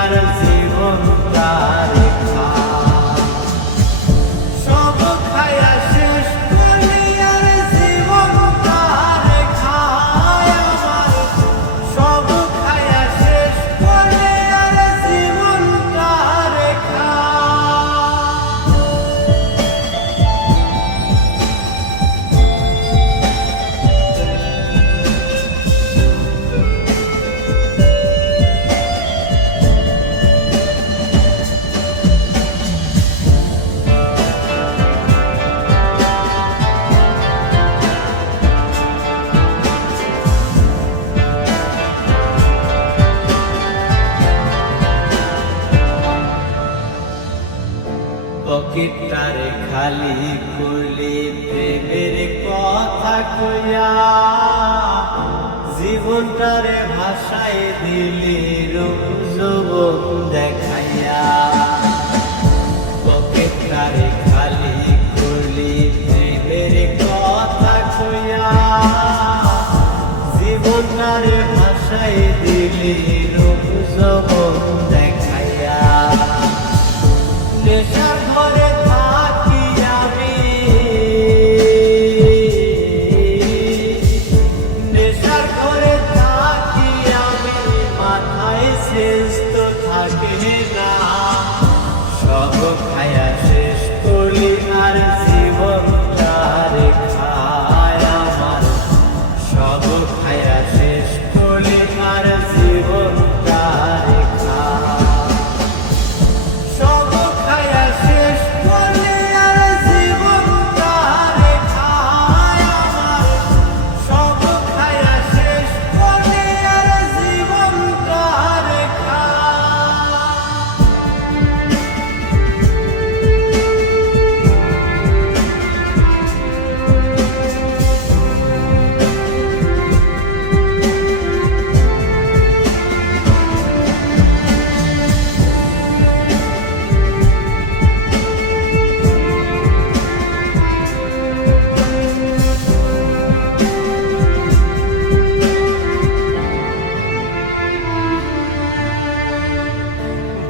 আর জীবনটা রেখা সব খায়া শেষ করলি আর জীবনটা রেখা আমার সব খায়া শেষ করলি আর জীবনটা রেখা পকেটটারে খালি করলি প্রেমের কথা কইয়া জীবনটারে ভাষায় দিলি রূপ যৌবন দেখাইয়া পকেটটারে খালি করলি প্রেমের কথা কইয়া জীবনটারে ভাষায় দিলি রূপ যৌবন দেখাইয়া নেশার ঘরে থাকি আমি নেশার ঘরে থাকি আমি মাথায় শেষ তো থাকে না সব খায়া শেষ করলি আর জীবনটা রেখায় আমার সব খায়া শেষ করলি আর জীবনটা রেখা সব খায়া শেষ করলি আর জীবনটা রেখা আমার সব খায়া শেষ করলি আর জীবনটা রেখা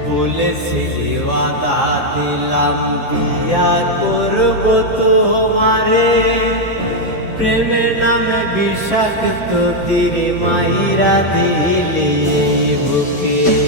বলেছিলি ওয়াদা দিলাম বিয়া করব তোমারে প্রেমের নামে বিষাক্ত তীর মাইরা দিলে বুকে